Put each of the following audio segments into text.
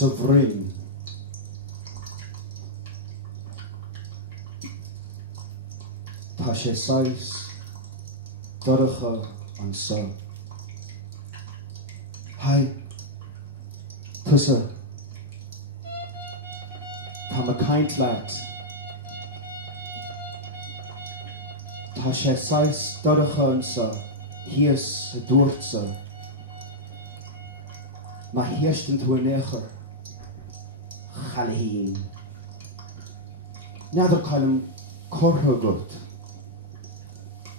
Sovereign. Tá sé sais doracha an sa. Hai, tusa. Tá ma caint leat. Tá sé sais doracha an sa. Hias a dúirt sa. Ma hiastan tú an éachair. Chalhín. Neadar cailm cortha gut.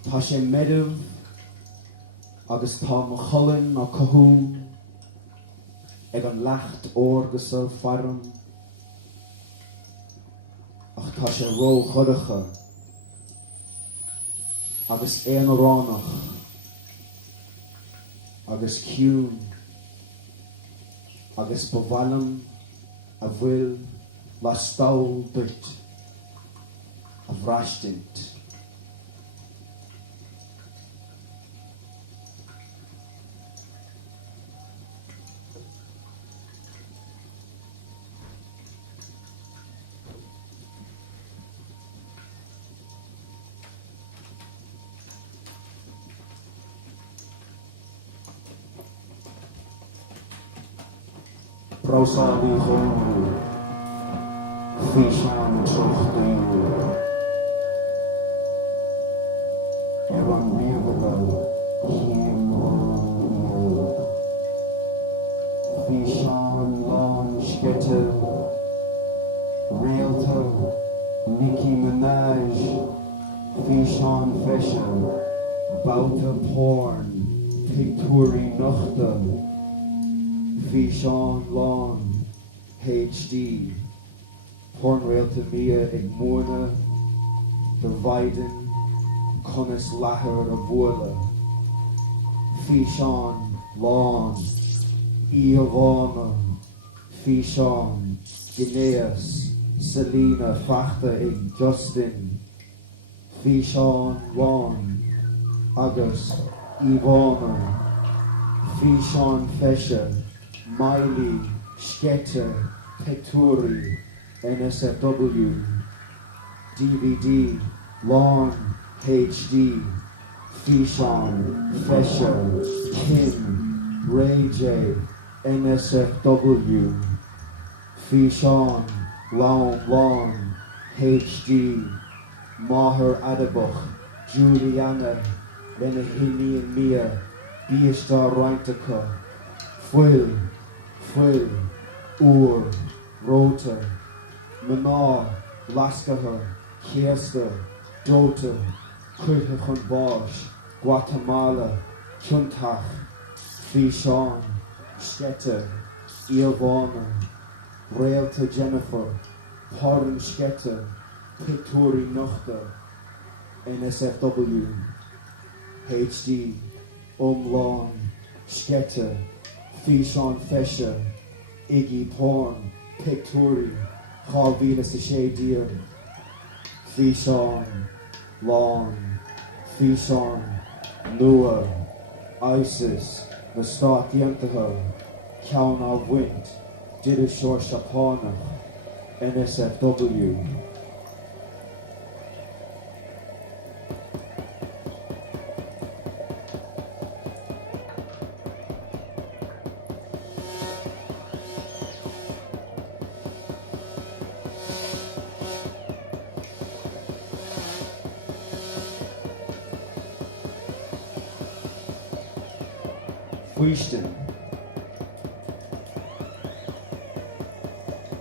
Tá sé medamh agus tá mo cholann a cothún ag an leacht órgus a farm ach tá sé ró chodacha agus éanaránach agus ciún agus bhhailm a bhfuil le stáil duit a bhreistint. Rosalie Gold, Fischan Trochting, Evan Rievela, Him Fischan Launchkette, Realtor, Nicki Minaj, Fischan Fashion, Bouta Porn, Picturi Nochte, Fischan Lawn, HD, Porn Realtor Mia Igmorna, the Viden, Conis Lahar of Wula, Fischan Lawn, Iavana, Fischan, Gineas, Selena Fachta Ig Justin, Fischan Lawn, Agus, Ivana, Fischan Fesha, Miley, Sketter, Peturi, NSFW, DVD, Lawn, HD, Fischan, Fesher, Kim, Ray J, NSFW, Fischan, Lawn, HD, Maher Adabach, Juliana, Benahini and Mia, Biestar Reintaka, Fuil, Ur, Rota, Mana, Laskaha, Kiesta, Dota, Kuithachon Bosch, Guatemala, Chuntach, Fischan, Skette, Iavana, Realta Jennifer, Horan Skette, Picturi Nochta, NSFW, HD, Lawn, Skette, Fischan Fesha, Iggy Porn, Picturi, Chalvina Sashadir, Fischan, Lawn, Fischan, Lua, Isis, Nastat Yantaha, Kauna Wind, Didashor Shapana, NSFW. Fuisten.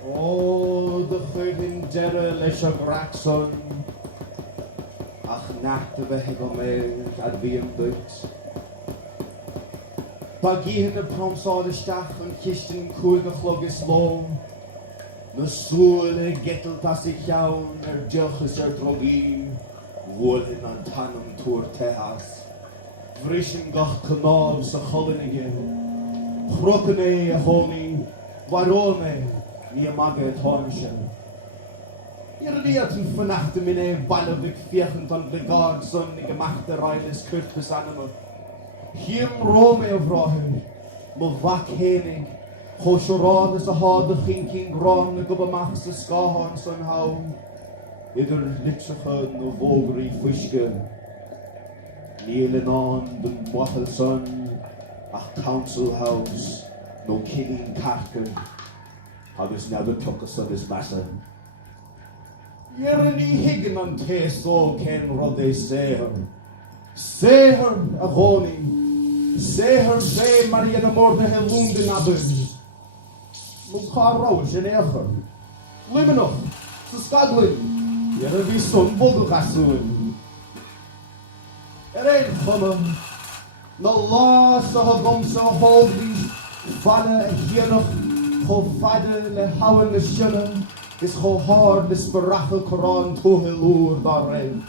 Oh, the chuidin dere leis a gracson ach nacht a bheith go méid a bhíon duit. Ba gíhan na promsáid isteach an chistin cúig a chlog is lóm Na súile getalta sa cheann deochas drogaí, bhuailinn an tanam túr tehas. Bhrisin gach canáb sa cholinige, chrutan é a chonaí, bharón é, ní amaga atá sin. I'r yn ffynach dy mynd balafig fiechant ond ligad son i gymach dy railis cwrtbys anama. Hym rome o frohyr, mo fac henig, chos o rod as a hod o chincin gron y gobamach sa sgahon son hawn. Idr litrachyn o fogri fwysga. Niel yn ond yn mwachel son, ach council house, no killing carcan. Agus never took us on his matter. I'r ni higyn an tes o ken rod e seher. Seher a choni. Seher fe Mariana Morda he lwndyn abyn. Mwyn cha rawys yn echer. Limenoch, sa sgadlyn. I'r fi son bwgwch aswyn. Ein chymym. Na las a hagomsa hogri. Fana a hienoch. Cho fada le hawan y sianam. Is cho hard lis barachel koran tohil oer dar rein.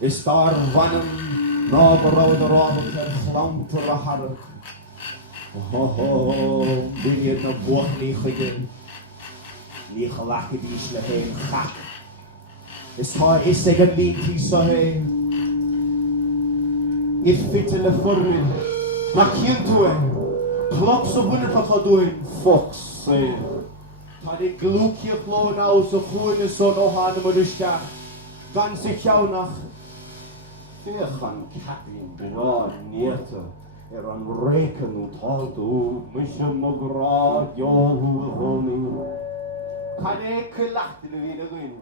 Is dar vanam na barau de rabel ken chlamper a hark. Bin je na boch ni chigin. Ni chalach dis le heen chak. Is ta is eg an linti sa heen. If fitte le furmin. Na kieltoen. Klops o bunner pa chadoen. Fox say. Ta di glwcio clon aus o chwyn y son o han am yrysga. Gan si chiawnach. Fech an capin bra nierta. An reken o taldo. Mysym o grad johu y honi. Can e cylachtyn y fi'n y gwyn.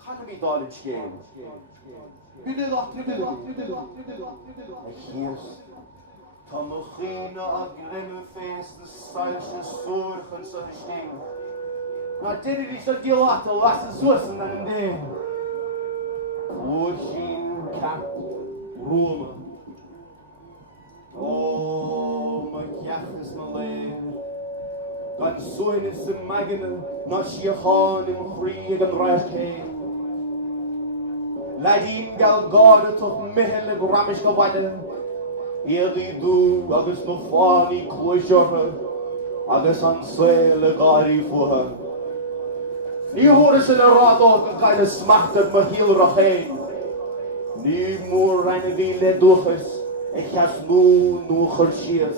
Can y fi dal y tgen. Bydd Tá mo chéine a grinne fést de sailse soorchen sa de sting. Na dinne vi so diolata las de soorsen an dé. Oorschien cap Rome. Ma giachtes na leir. Gan soine se magine na siachan im chríeg an reich heen. Ladin gal gade toch mihele gramisch gewade. Iedi du agus no fáni cloiseortha agus an saoile gáirí fuha. Ní hóras in a rádóg a gaile smachtad ma híl rachéin. Ní mór reine bhí le duchas e chas mú núchar sias.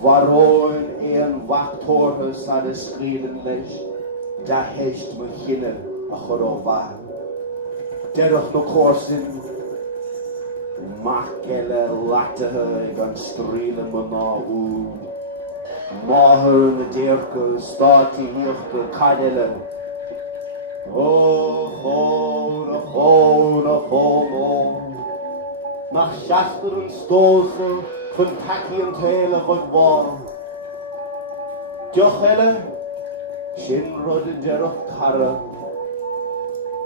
Varóin éan vachtorthas a de scrílan leis da heist ma chinne a chur ó bhar. Derach no córsin Machele latte gan strile mana u. Maher na deirke stati hiochte kadele. Nach shaster en stoose van taki en tele wat war. Diochele, shin rodde derach karre.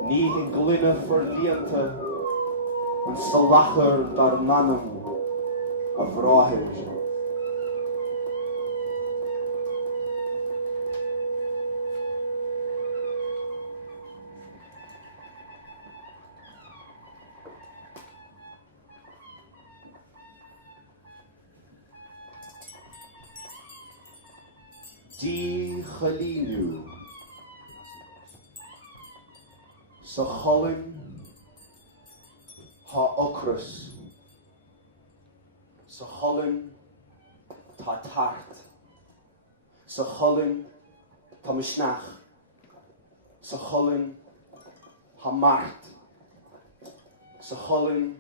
Ní glinne verliente. An salacher dar nanam a vrahir. Di Chalilu sa cholin ha ochrus, sa cholin ta tart, sa cholin ta mishnach, sa cholin ha mart, sa cholin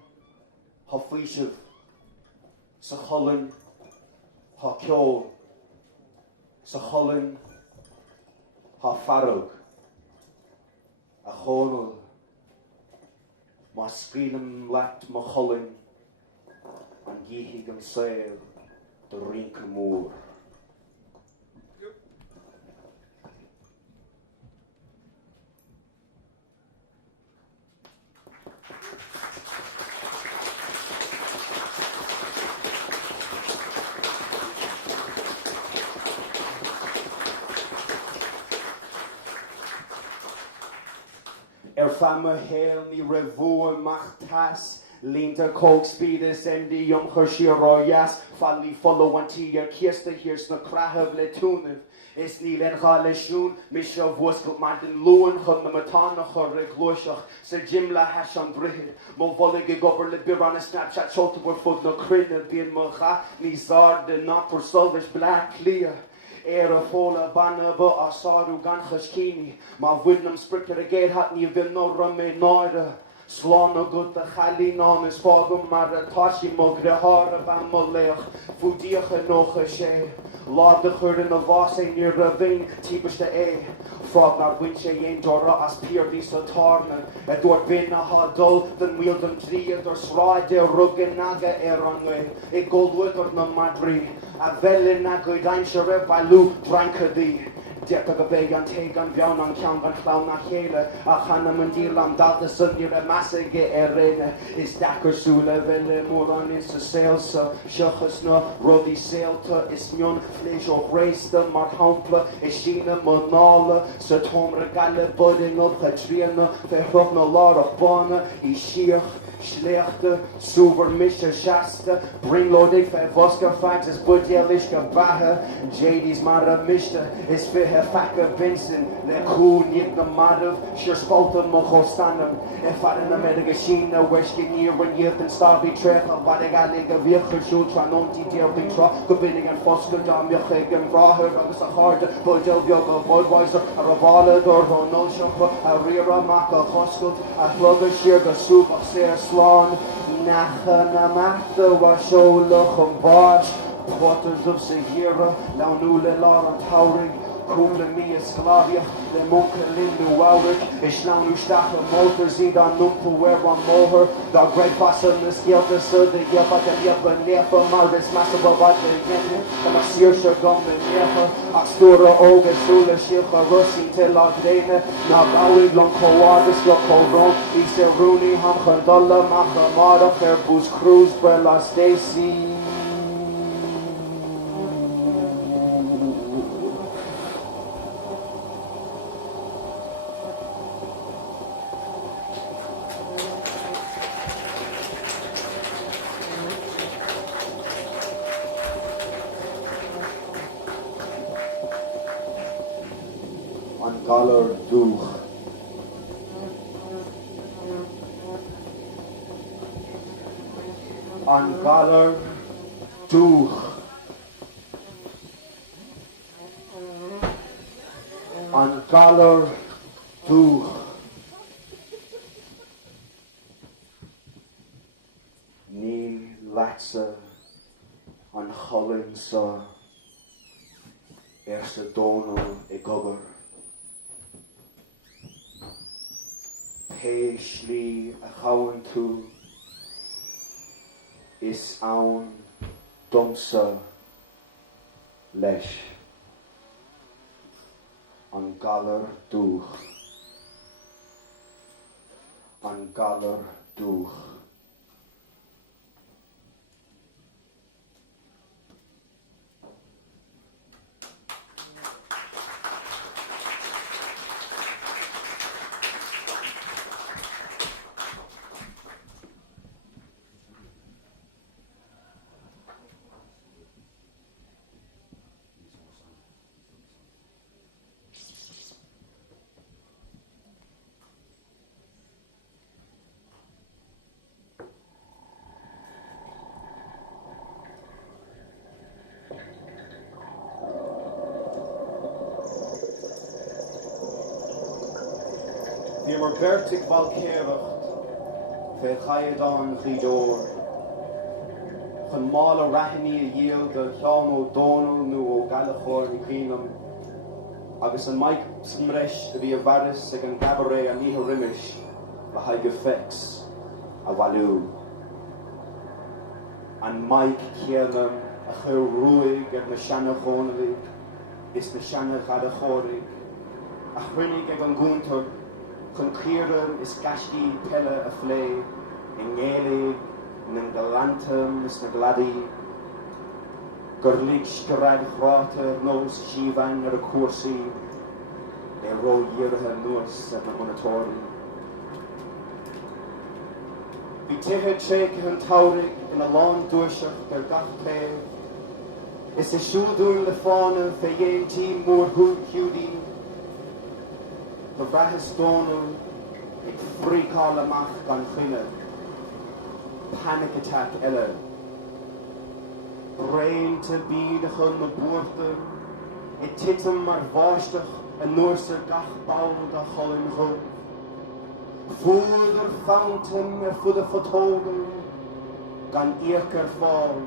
ha frishiv, sa cholin ha kjol, sa cholin ha farog, a chonol. Ma screenam lat ma cholin an gihig an sail the rink moor. Fama hail ni revu machtas. Linda Coke Speedus MD Yum Hershiro Yas Fali follow one to your Kirsta here's no Krahav Letunev. Is Neil and Haleshun, Misha Voskut Martin Luan, Hunamatana, Horregloshach, Sir Jimla Hashan Brihid, Movolig Gober Libir on a Snapchat, Shoulder were foot no Krina, Bin Mocha, Nizar, the not for Soldish Black Clear. Era fola banna ba asaru gan khashkini ma winnam spricker gate hat ni vil no rame noida slana gut the khali non is fogum mar tashi mogre har van molech fudiach no khashe lord the khur in the vase near the vein tipus the a frog not winche in dora as pier visa tarna et dort bin ha dol den wield den trie der sraide rugenaga eranwe e goldwood or no madri a velen na go dain shere balu drankadi Deppa Gabegan take on Vion on Count on Clown Nachela, a Hannah Mandilam Data Sunday a Massage Arena is Dakar Sula Vele Moran is a sales Shachasna Rodi Sailta is Mion Flesh of Race the Marhampla is Sheena Monala Satom Regala Budding of Katrina Ferhofna Lord of Bona is Sheikh Schlechte, Super Misha Shasta, Bring Lodig, Voska Fax, is Budjelishka Baha, JD's Mara Mishta, is Fiha Faka Benson, Le Ku Nitna Madav, Shirspalta Mohostanam, if I didn't America Sheena, Weshkin year when you've been starving trek, of Badagaliga Virka Shul, Tranonti, Dear Victra, Gobining and Foska, Dam Yacheg and Braher, Agus a hard, Budjel Yoga, Budweiser, a Ravala, Dorho, Noshapa, a Rira Maka, Hoskut, a Plugger Shirga, Super, Sears. Slán nachana machta wa shola chumbash Potters of Sahira Launula Lara Taurig Kumla Mia Sklavia Le Munka Lindu Waurig Ishlaunu Stacha Motor Zida Numpu Weron Moher Da Great Bassa Niskelta Sir the Yabaka Yaba Nefa Maris Masababa Yene the Masir Shagum the Nefa Astura Oga Sula Shilcha Russi Teladena Nabawi Lonkowadis Lokoron Isa Rooney Hamkhandala Mahamada Fairbus Cruz Brella Stacy Galar Dhuibh. An Galar Dhuibh. An Galar Dhuibh. Ní Latsa an Cholin sa Beatha Dhónaill Dhuibh. Slí a chawan tú is ann domsa leis an Galar Dhuibh. An Galar Dhuibh. Mar bertig valkeiracht, fe chaidan chidor. Chun mála rahini a yield a Séamus Barra nu o galachor in Greenham. Agus an Mike smresh a bhí a varis ag an gabaré a níha rimish, a haige fex a walu. An Mike kielnam a chur ruig ag na shanna chonalig, is na shanna gadachorig, a chrinnig ag an gúntar, chun círan is gasci pelle a phlé, in ngélig, nan galantam is na gladi, gurlig scarad chráta nos sívain ar a cuarsaí, le ro dheartha nuas at na monatóri. Bhí tithe tréice an taurig in a lán dúiseach der gach péir. Is siúdún le fána fe dhéantí mór hiúdí. The Beatha Dhónaill ag phrícáil amach gan chuine. Panic attack eile. Réinte bídacha na buachta. I titim mar bháisteach a nuair gach báil a cholin ghó. Fúidir fountain fud a fotógan gan íochar fáil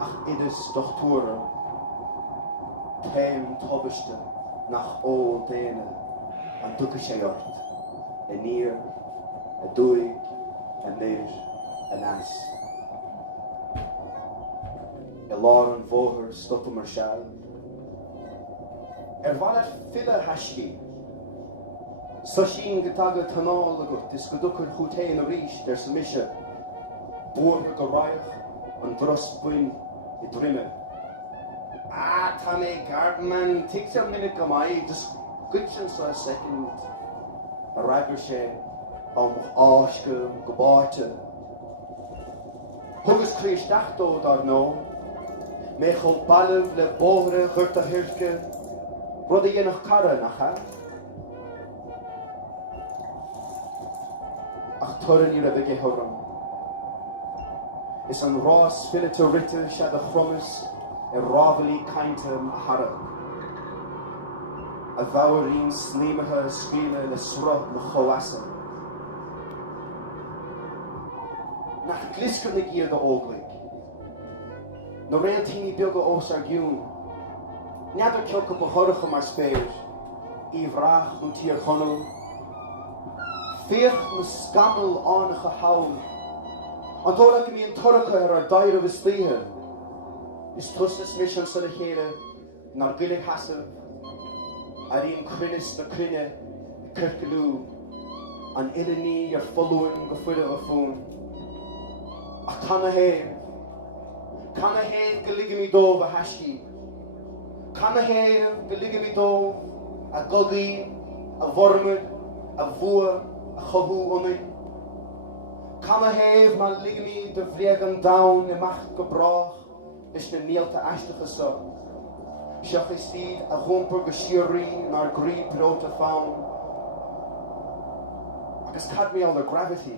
ach idas dochtúra. Céim tobiste nach ó déine an duca sé ort. A níor, a dúig, a néir, a nás. I lár an bhóthar stoppa mar seall. Bhaile fila haiscí. So sin gotagad tanáil agat is go dúchar chutéin a ríis der sa mise. Búrtha go ráich an dros buin I drime. Tá mé garman tic an minute go mai, just goitsin so a second. A ragur sé am áisce go báite. Thugus críosteachtó dar nó. Mé chomh bailh le bóthra chuirt a thuirce. Rud a dhéanach cara nach cha. Ach tuireann ar a bheith thuram. Is an rás fillite rite sead a chromas I rábhalí cainteam a harach. A bhawarín slíimethe scríne le sruth na choasa. Nach gliscar na giad a óglaigh. Na réaltíní beaga os ar giún. Neadar ceolcha mo choracha mar spéir. I bhrach nó tíar chonal. Féach na scamal ánacha hawl. An tóla go míon toracha ar dair agus slíthe. Is tustas mis an sana chéile nar gillig hasab. A ríon crinis na crine circalú. An ilaní ar folúin go fuide a fún. Ach canna héir. Canna héir go ligimí dómh a haiscí. Canna héir go ligimí dómh a gogaí, a bhormid, a bhua, a chobú ionnaí. Canna héir man ligimí de bhréag an dain imach go brach is na níalta aisteacha sa. Seach is tíd a ghumpar go siúrí nar grí bróta fáin. Agus cad mé an ar gravity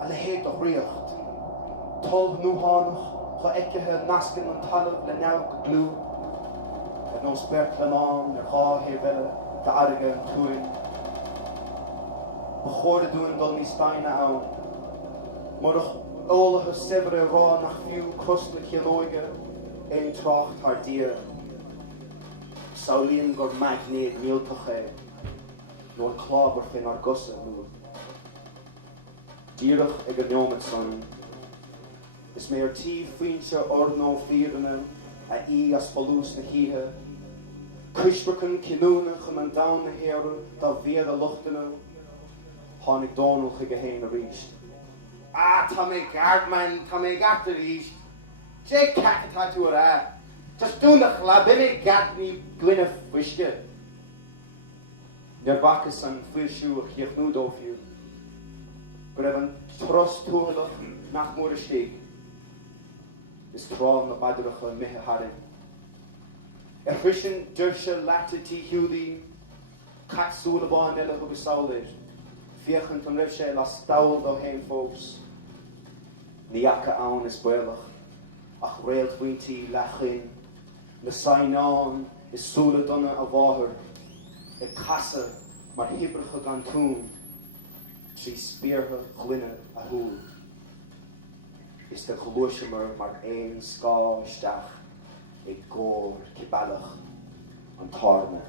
a le héad a riocht. Tolb núhánach cha eicethe nascin an talamh le neamh go glú. At nó spert le ná ar chá hé bheile de airige an túin. Ba chóir a dúin dul ní steine ann. Mar ólathe sibire rá nach fiú crust le chéalóige ein trocht haar dia. Saulíonn gur magnéad míltacha nóir clábar fin ar gusa nua. Díreach ag an neomad son. Is mé ar tí faointe ornó fíranna a í as falús na híthe. Cuisbrachan cinúna chun an dam na héire dá bhéad a luchtainna. Tháinig Dhónaill chuig a héin a ríist. Tá mé gardman, tá mé gart a ríist. Sé cacatá tú ará. Just dúnach le binnig gatní glynne fuisce. Nar bacchus an fuisiú a chiochnú dófiú. Go raibh an tros túladach nach mór a stíg. Is trám na baidireacha mithe harin. Frisin dúirse leatatí hiúdaí, cat Súilleabháin eile chugus sáilir. Fiachant an raibh sé le stáil do héin fós. Níacha ann is builach, ach réalthaointí lechin. Na sainán is súla donna a bháthar. I casa mar hibricha gan tún. Trí spíortha glynne a húl. Is de chlúisimar mar ein scá isteach ag gór cibalach an tarna.